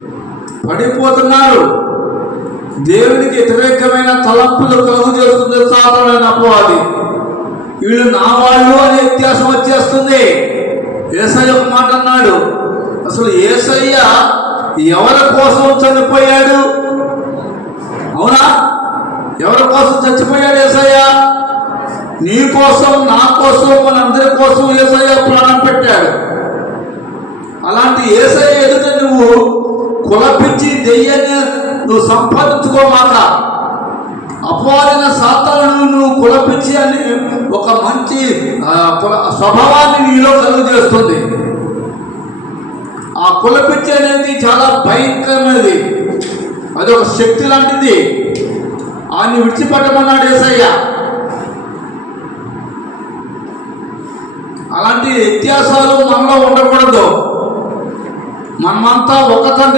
పడిపోతున్నారు. దేవునికి వ్యతిరేకమైన తలంపులు కలుగు చేస్తుంది సాధారణ అపవాది. వీళ్ళు నా వాళ్ళు అనే వ్యత్యాసం వచ్చేస్తుంది. యేసయ్య ఒక మాట అన్నాడు, అసలు యేసయ్య ఎవరి కోసం చనిపోయాడు? అవునా? ఎవరి కోసం చచ్చిపోయాడు యేసయ్య? నీ కోసం, నా కోసం, మనందరి కోసం యేసయ్య ప్రాణం పెట్టాడు. అలాంటి యేసయ్య ఎదుట నువ్వు కులపించి దెయ్యాన్ని నువ్వు సంపాదించుకోమాక. అపవాదైన సాతానుడు నువ్వు కులపించి అని ఒక మంచి స్వభావాన్ని నీలో కలుగు చేస్తుంది. ఆ కులపిచ్చి అనేది చాలా భయంకరమైనది. అది ఒక శక్తి లాంటిది. ఆయన విడిచిపెట్టమన్నాడు యేసయ్య. అలాంటి వ్యత్యాసాలు మనలో ఉండకూడదు. మనమంతా ఒక తండ్రి